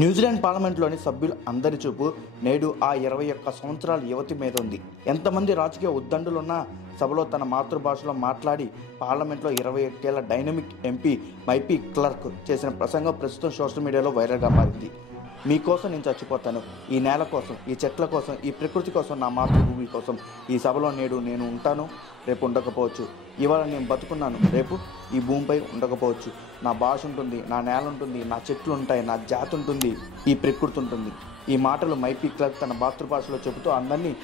New Zealand పార్లమెంట్లోని సభ్యులు అందరి చూపు నేడు ఆ 21 సంవత్సరాల యువతి మీద ఉంది. ఎంతమంది రాజకీయ ఉద్దండులున్నా సభలో తన మాతృభాషలో మాట్లాడి పార్లమెంట్లో 21 ఏళ్ల డైనమిక్ ఎంపీ మైపీ క్లర్క్ చేసిన ప్రసంగం ప్రస్తుతం సోషల్ మీడియాలో వైరల్గా మారింది. మీకోసం నేను చచ్చిపోతాను, ఈ నేల కోసం, ఈ చెట్ల కోసం, ఈ ప్రకృతి కోసం, నా మాతృభూమి కోసం ఈ సభలో నేడు నేను ఉంటాను, రేపు ఉండకపోవచ్చు. ఇవాళ నేను బతుకున్నాను, రేపు ఈ భూమిపై ఉండకపోవచ్చు. నా భాష ఉంటుంది, నా నేల ఉంటుంది, నా చెట్లు ఉంటాయి, నా జాతి ఉంటుంది, ఈ ప్రకృతి ఉంటుంది. ఈ మాటలు మైపీ క్లర్క్ తన మాతృభాషలో చెబుతూ అందరినీ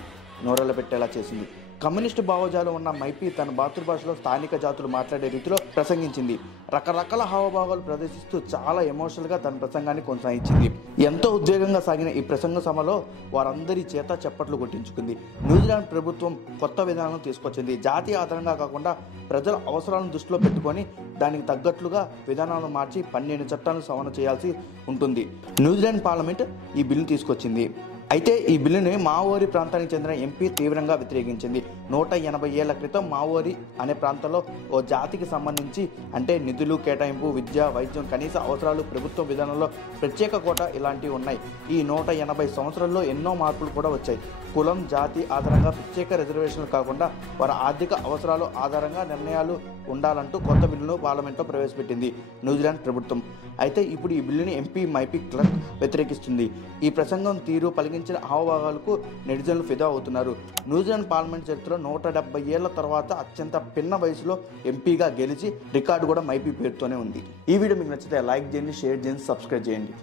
నోరెళ్ళ పెట్టేలా చేసింది. కమ్యూనిస్టు భావజాలు ఉన్న మైపీ తన మాతృభాషలో స్థానిక జాతులు మాట్లాడే రీతిలో ప్రసంగించింది. రకరకాల హావభావాలు ప్రదర్శిస్తూ చాలా ఎమోషనల్గా తన ప్రసంగాన్ని కొనసాగించింది. ఎంతో ఉద్వేగంగా సాగిన ఈ ప్రసంగ సభలో వారందరి చేత చప్పట్లు కొట్టించుకుంది. న్యూజిలాండ్ ప్రభుత్వం కొత్త విధానాలను తీసుకొచ్చింది. జాతీయ ఆధారంగా కాకుండా ప్రజల అవసరాలను దృష్టిలో పెట్టుకొని దానికి తగ్గట్లుగా విధానాలను మార్చి 12 చట్టాలను సవరణ చేయాల్సి ఉంటుంది. న్యూజిలాండ్ పార్లమెంట్ ఈ బిల్లును తీసుకొచ్చింది. అయితే ఈ బిల్లుని మావోరి ప్రాంతానికి చెందిన ఎంపీ తీవ్రంగా వ్యతిరేకించింది. 180 ఏళ్ల క్రితం మావోరి అనే ప్రాంతంలో ఓ జాతికి సంబంధించి అంటే నిధులు కేటాయింపు, విద్య, వైద్యం, కనీస అవసరాలు, ప్రభుత్వ విధానంలో ప్రత్యేక కోటా ఇలాంటివి ఉన్నాయి. ఈ 180 సంవత్సరాల్లో ఎన్నో మార్పులు కూడా వచ్చాయి. కులం, జాతి ఆధారంగా ప్రత్యేక రిజర్వేషన్లు కాకుండా వారి ఆర్థిక అవసరాలు ఆధారంగా నిర్ణయాలు ఉండాలంటూ కొత్త బిల్లును పార్లమెంట్లో ప్రవేశపెట్టింది న్యూజిలాండ్ ప్రభుత్వం. అయితే ఇప్పుడు ఈ బిల్లుని ఎంపీ మైపీ క్లర్క్ వ్యతిరేకిస్తుంది. ఈ ప్రసంగం తీరు పలికించిన హావభావాలకు నెటిజన్లు ఫిదా అవుతున్నారు. న్యూజిలాండ్ పార్లమెంట్ చరిత్రలో 170 ఏళ్ల తర్వాత అత్యంత పిన్న వయసులో ఎంపీగా గెలిచి రికార్డు కూడా మైపీ పేరుతోనే ఉంది. ఈ వీడియో మీకు నచ్చితే లైక్ చేయండి, షేర్ చేయండి, సబ్స్క్రైబ్ చేయండి.